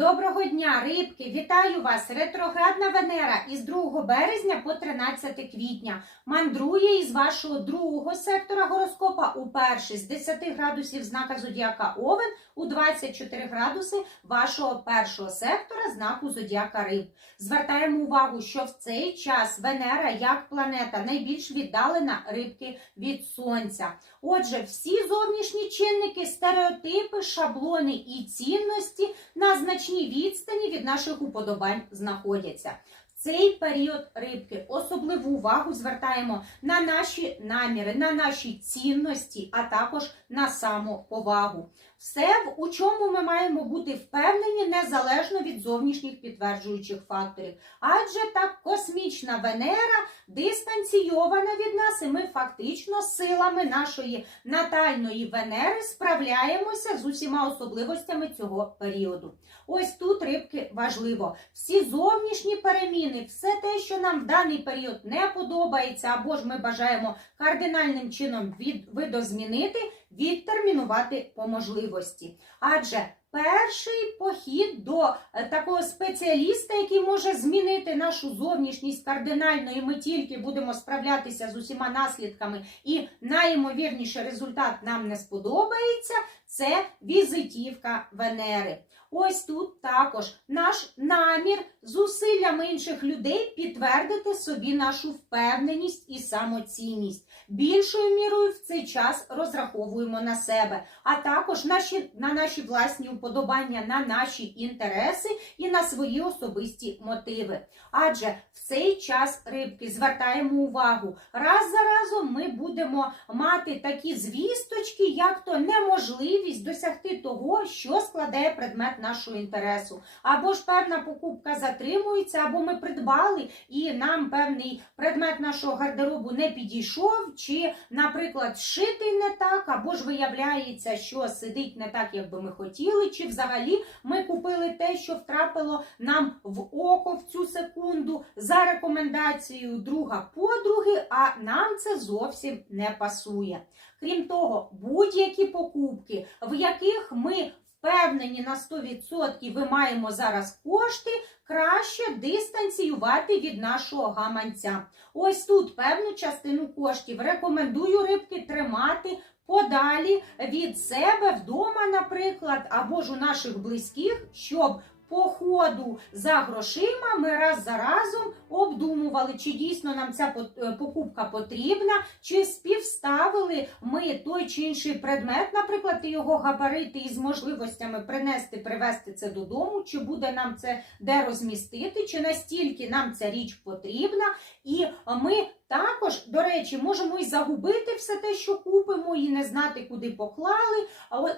Доброго дня, рибки! Вітаю вас! Ретроградна Венера із 2 березня по 13 квітня мандрує із вашого другого сектора гороскопа у перший з 10 градусів знака зодіака Овен у 24 градуси вашого першого сектора знаку зодіака Риб. Звертаємо увагу, що в цей час Венера як планета найбільш віддалена рибки від сонця. Отже, всі зовнішні чинники, стереотипи, шаблони і цінності на значній відстані від наших уподобань знаходяться. Цей період рибки особливу увагу звертаємо на наші наміри, на наші цінності, а також на самоповагу. Все, у чому ми маємо бути впевнені незалежно від зовнішніх підтверджуючих факторів. Адже так космічна Венера дистанційована від нас, і ми фактично силами нашої натальної Венери справляємося з усіма особливостями цього періоду. Ось тут рибки важливо. Всі зовнішні переміни, все те, що нам в даний період не подобається, або ж ми бажаємо кардинальним чином від, видозмінити, відтермінувати по можливості. Адже перший похід до е, такого спеціаліста, який може змінити нашу зовнішність кардинально, і ми тільки будемо справлятися з усіма наслідками, і найімовірніше результат нам не сподобається, це візитівка Венери. Ось тут також наш намір зусиллями інших людей підтвердити собі нашу впевненість і самоцінність. Більшою мірою в цей час розраховуємо на себе, а також наші, на наші власні уподобання, на наші інтереси і на свої особисті мотиви. Адже в цей час рибки звертаємо увагу, раз за разом ми будемо мати такі звісточки, як то неможливість досягти того, що складає предмет нашого інтересу. Або ж певна покупка затримується, або ми придбали і нам певний предмет нашого гардеробу не підійшов, чи, наприклад, шитий не так, або ж виявляється, що сидить не так, як би ми хотіли, чи взагалі ми купили те, що втрапило нам в око в цю секунду за рекомендацією друга подруги, а нам це зовсім не пасує. Крім того, будь-які покупки, в яких ми впевнені на 100% ви маємо зараз кошти, краще дистанціювати від нашого гаманця. Ось тут певну частину коштів рекомендую рибки тримати подалі від себе вдома, наприклад, або ж у наших близьких, щоб по ходу за грошима ми раз за разом обдумували, чи дійсно нам ця е, покупка потрібна, чи співставили ми той чи інший предмет, наприклад, його габарити із можливостями принести, привезти це додому, чи буде нам це де розмістити, чи настільки нам ця річ потрібна, і ми також, до речі, можемо і загубити все те, що купимо, і не знати, куди поклали.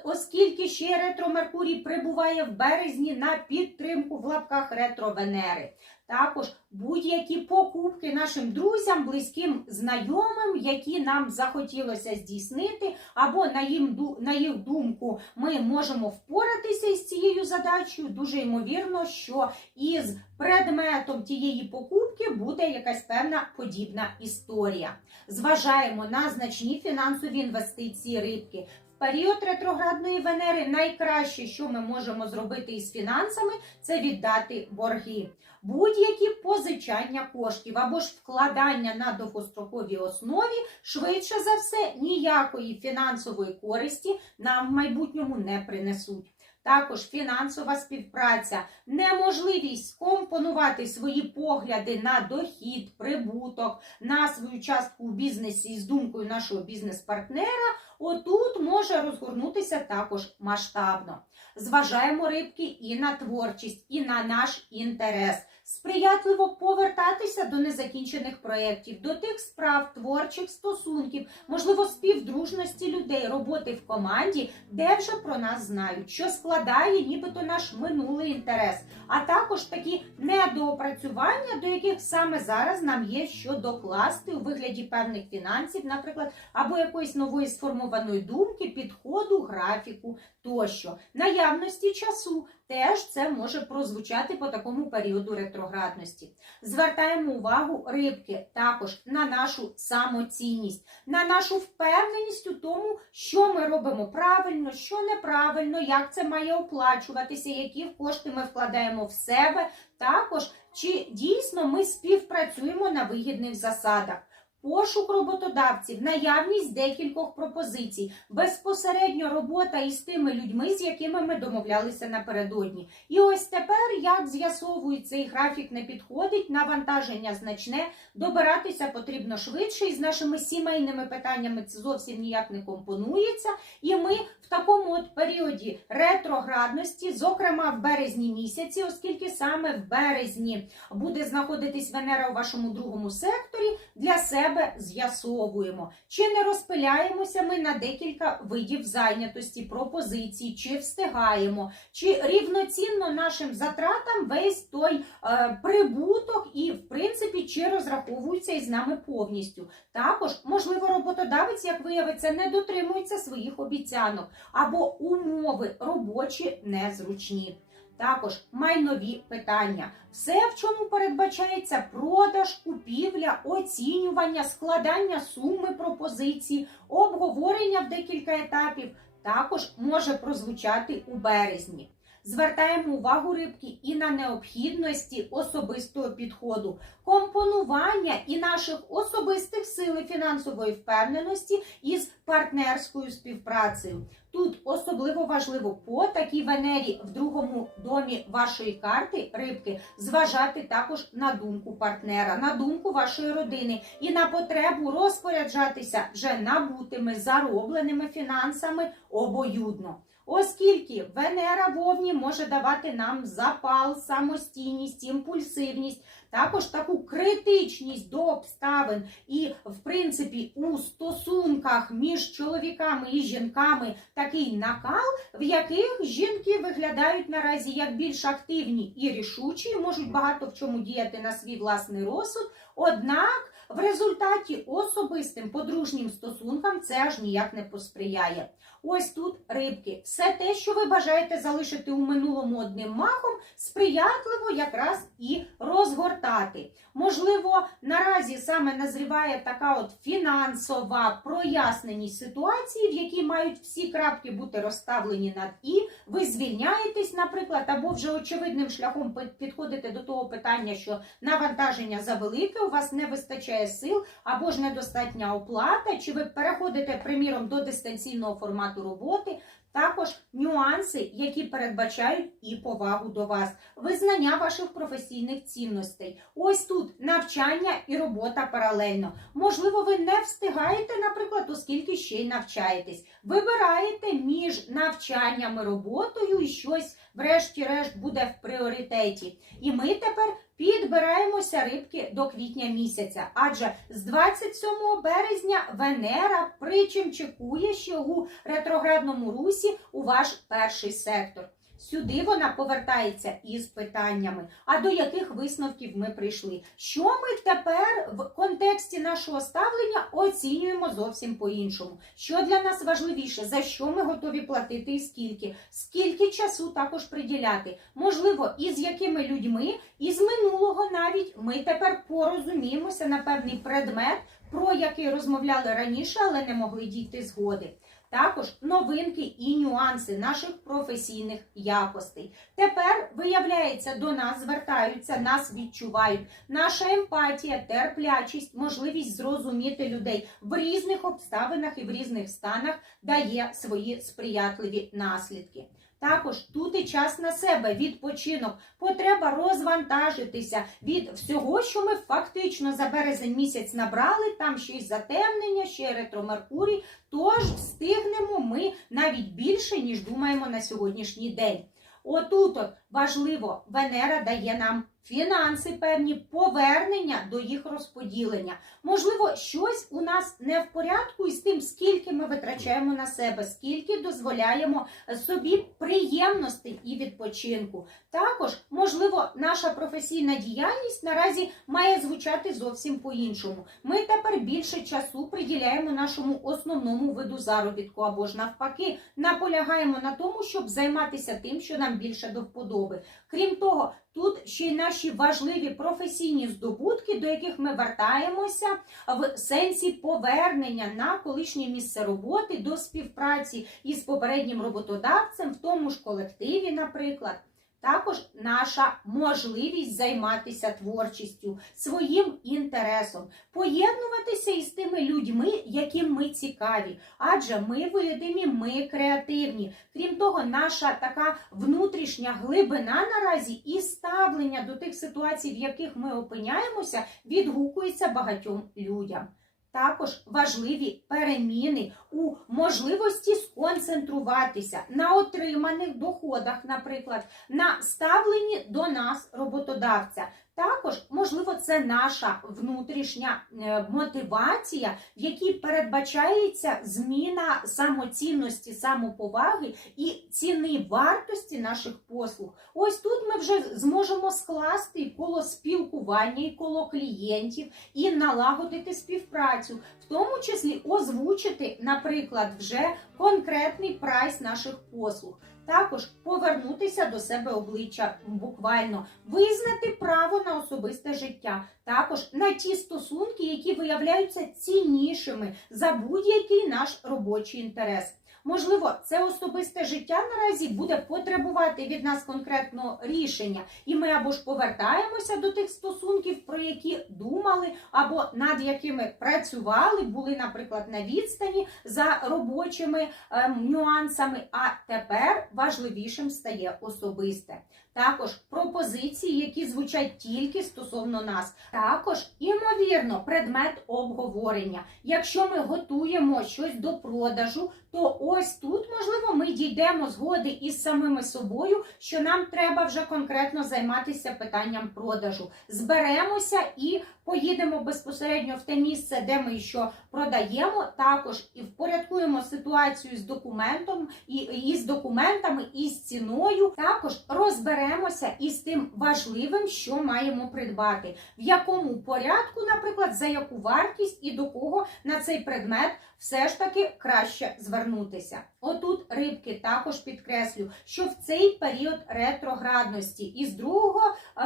Оскільки ще ретро Меркурій прибуває в березні на підтримку в лапках ретро Венери. Також будь-які покупки нашим друзям, близьким знайомим, які нам захотілося здійснити, або на їм на їх думку ми можемо впоратися із цією задачею. Дуже ймовірно, що із предметом тієї покупки буде якась певна подібна історія. Зважаємо на значні фінансові інвестиції рибки. Період ретроградної Венери найкраще, що ми можемо зробити із фінансами, це віддати борги. Будь-які позичання коштів або ж вкладання на довгостроковій основі, швидше за все, ніякої фінансової користі нам в майбутньому не принесуть. Також фінансова співпраця, неможливість компонувати свої погляди на дохід, прибуток, на свою частку у бізнесі з думкою нашого бізнес-партнера, отут може розгорнутися також масштабно. Зважаємо рибки і на творчість, і на наш інтерес. Сприятливо повертатися до незакінчених проєктів, до тих справ, творчих стосунків, можливо, співдружності людей, роботи в команді, де вже про нас знають, що складає нібито наш минулий інтерес, а також такі недоопрацювання, до яких саме зараз нам є що докласти у вигляді певних фінансів, наприклад, або якоїсь нової сформованої думки, підходу, графіку тощо, наявності часу. Теж це може прозвучати по такому періоду ретроградності. Звертаємо увагу рибки також на нашу самоцінність, на нашу впевненість у тому, що ми робимо правильно, що неправильно, як це має оплачуватися, які кошти ми вкладаємо в себе. Також чи дійсно ми співпрацюємо на вигідних засадах. Пошук роботодавців, наявність декількох пропозицій, безпосередньо робота із тими людьми, з якими ми домовлялися напередодні. І ось тепер, як з'ясовують цей графік не підходить, навантаження значне, добиратися потрібно швидше, і з нашими сімейними питаннями це зовсім ніяк не компонується. І ми в такому от періоді ретроградності, зокрема в березні місяці, оскільки саме в березні буде знаходитись Венера у вашому другому секторі, для себе з'ясовуємо, чи не розпиляємося ми на декілька видів зайнятості, пропозицій, чи встигаємо, чи рівноцінно нашим затратам весь той е, прибуток і, в принципі, чи розраховується із нами повністю. Також, можливо, роботодавець, як виявиться, не дотримується своїх обіцянок або умови робочі незручні. Також майнові питання. Все, в чому передбачається продаж, купівля, оцінювання, складання суми пропозицій, обговорення в декілька етапів, також може прозвучати у березні. Звертаємо увагу рибки і на необхідності особистого підходу, компонування і наших особистих сил фінансової впевненості із партнерською співпрацею. Тут особливо важливо по такій Венері в другому домі вашої карти рибки зважати також на думку партнера, на думку вашої родини і на потребу розпоряджатися вже набутими заробленими фінансами обоюдно. Оскільки Венера в Овні може давати нам запал, самостійність, імпульсивність, також таку критичність до обставин і, в принципі, у стосунках між чоловіками і жінками такий накал, в яких жінки виглядають наразі як більш активні і рішучі, можуть багато в чому діяти на свій власний розсуд. Однак в результаті особистим подружнім стосункам це аж ніяк не посприяє. Ось тут рибки. Все те, що ви бажаєте залишити у минулому одним махом, сприятливо якраз і розгортати. Можливо, наразі саме назріває така от фінансова проясненість ситуації, в якій мають всі крапки бути розставлені над і. Ви звільняєтесь, наприклад, або вже очевидним шляхом підходите до того питання, що навантаження завелике, у вас не вистачає сил, або ж недостатня оплата, чи ви переходите, приміром, до дистанційного формату роботи. Також нюанси, які передбачають і повагу до вас, визнання ваших професійних цінностей. Ось тут навчання і робота паралельно. Можливо, ви не встигаєте, наприклад, оскільки ще й навчаєтесь. Вибираєте між навчанням і роботою, і щось, врешті-решт, буде в пріоритеті. І ми тепер підбираємося рибки до квітня місяця. Адже з 27 березня Венера причимчикує що у ретроградному русі у ваш перший сектор. Сюди вона повертається із питаннями. А до яких висновків ми прийшли? Що ми тепер в контексті нашого ставлення оцінюємо зовсім по-іншому? Що для нас важливіше? За що ми готові платити і скільки? Скільки часу також приділяти? Можливо, і з якими людьми, і з минулого навіть ми тепер порозуміємося на певний предмет, про який розмовляли раніше, але не могли дійти згоди. Також новинки і нюанси наших професійних якостей. Тепер, виявляється, до нас звертаються, нас відчувають. Наша емпатія, терплячість, можливість зрозуміти людей в різних обставинах і в різних станах дає свої сприятливі наслідки. Також тут і час на себе, відпочинок, потреба розвантажитися від всього, що ми фактично за березень місяць набрали, там ще й затемнення, ще й ретро-Меркурій, тож встигнемо ми навіть більше, ніж думаємо на сьогоднішній день. Отут от важливо, Венера дає нам фінанси певні, повернення до їх розподілення. Можливо, щось у нас не в порядку із тим, скільки ми витрачаємо на себе, скільки дозволяємо собі приємностей і відпочинку. Також, можливо, наша професійна діяльність наразі має звучати зовсім по-іншому. Ми тепер більше часу приділяємо нашому основному виду заробітку або ж навпаки наполягаємо на тому, щоб займатися тим, що нам більше до вподоби. Крім того, тут ще й наші важливі професійні здобутки, до яких ми вертаємося в сенсі повернення на колишнє місце роботи до співпраці із попереднім роботодавцем в тому ж колективі, наприклад. Також наша можливість займатися творчістю, своїм інтересом, поєднуватися із тими людьми, яким ми цікаві, адже ми видимі, ми креативні. Крім того, наша така внутрішня глибина наразі і ставлення до тих ситуацій, в яких ми опиняємося, відгукується багатьом людям. Також важливі переміни у можливості сконцентруватися на отриманих доходах, наприклад, на ставленні до нас роботодавця. Також, можливо, це наша внутрішня е, мотивація, в якій передбачається зміна самоцінності, самоповаги і ціни вартості наших послуг. Ось тут ми вже зможемо скласти коло спілкування і коло клієнтів і налагодити співпрацю, в тому числі озвучити, наприклад, вже конкретний прайс наших послуг. Також повернутися до себе обличчя буквально, визнати право на особисте життя, також на ті стосунки, які виявляються ціннішими за будь-який наш робочий інтерес. Можливо, це особисте життя наразі буде потребувати від нас конкретного рішення, і ми або ж повертаємося до тих стосунків, про які думали, або над якими працювали, були, наприклад, на відстані за робочими е, нюансами. А тепер важливішим стає особисте. Також пропозиції, які звучать тільки стосовно нас. Також, імовірно, предмет обговорення. Якщо ми готуємо щось до продажу, то ось тут, можливо, ми дійдемо згоди із самими собою, що нам треба вже конкретно займатися питанням продажу. Зберемося і поїдемо безпосередньо в те місце, де ми що продаємо. Також і впорядкуємо ситуацію з документом і, і з документами, і з ціною. Також розберемося із тим важливим, що маємо придбати, в якому порядку, наприклад, за яку вартість і до кого на цей предмет все ж таки краще звернутися. Отут рибки також підкреслю, що в цей період ретроградності із 2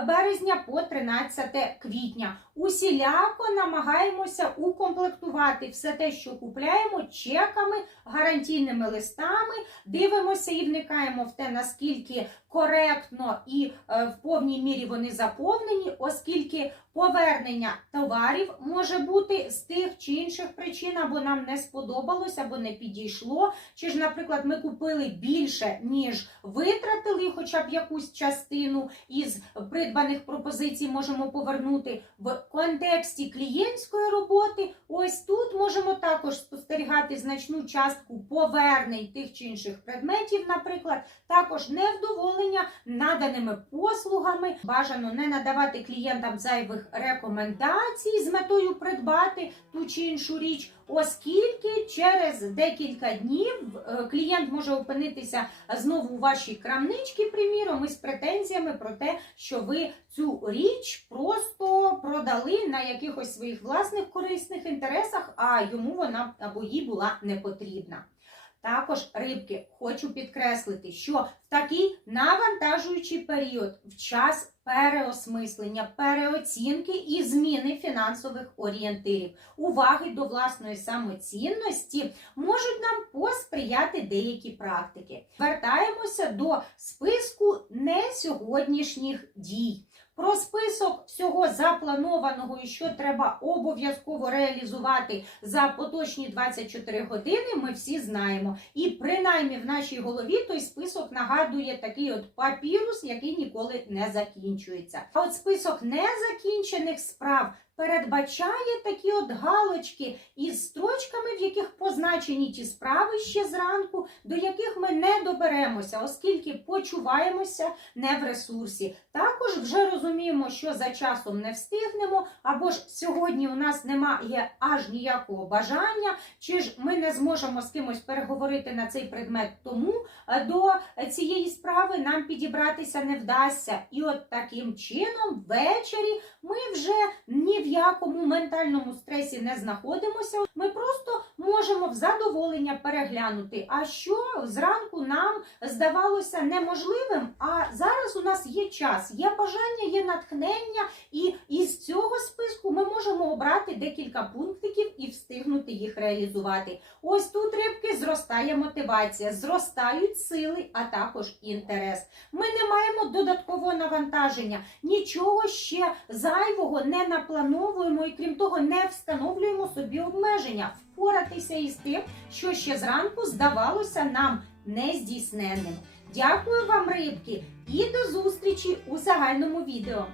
березня по 13 квітня усіляко намагаємося укомплектувати все те, що купляємо, чеками, гарантійними листами, дивимося і вникаємо в те, наскільки коректно і е, в повній мірі вони заповнені, оскільки повернення товарів може бути з тих чи інших причин, або нам не сподобалось, або не підійшло. Чи ж, наприклад, ми купили більше, ніж витратили, хоча б якусь частину із придбаних пропозицій можемо повернути в контексті клієнтської роботи. Ось тут можемо також спостерігати значну частку повернень тих чи інших предметів, наприклад, також невдоволення наданими послугами. Бажано не надавати клієнтам зайвих рекомендацій з метою придбати ту чи іншу річ, оскільки через декілька днів е, клієнт може опинитися знову у вашій крамничці, приміром, із претензіями про те, що ви цю річ просто продали на якихось своїх власних корисних інтересах, а йому вона або їй була не потрібна. Також рибки хочу підкреслити, що в такий навантажуючий період в час переосмислення, переоцінки і зміни фінансових орієнтирів, уваги до власної самоцінності можуть нам посприяти деякі практики. Вертаємося до списку не сьогоднішніх дій. Про список всього запланованого і що треба обов'язково реалізувати за поточні 24 години, ми всі знаємо. І принаймні в нашій голові той список нагадує такий от папірус, який ніколи не закінчується. А от список незакінчених справ передбачає такі от галочки із строчками, в яких позначені ті справи ще зранку, до яких ми не доберемося, оскільки почуваємося не в ресурсі. Також вже розуміємо, що за часом не встигнемо, або ж сьогодні у нас немає аж ніякого бажання, чи ж ми не зможемо з кимось переговорити на цей предмет, тому е, до цієї справи нам підібратися не вдасться. І от таким чином, ввечері, ми вже ні в якому ментальному стресі не знаходимося. Ми просто можемо в задоволення переглянути. А що зранку нам здавалося неможливим, а зараз у нас є час, є бажання, є натхнення, і із цього списку ми можемо обрати декілька пунктиків і встигнути їх реалізувати. Ось тут рибки зростає мотивація, зростають сили, а також інтерес. Ми не маємо додаткового навантаження, нічого ще зайвого не наплановуємо і крім того, не встановлюємо собі обмеження. Впоратися із тим, що ще зранку здавалося нам нездійсненним. Дякую вам, рибки, і до зустрічі у загальному відео.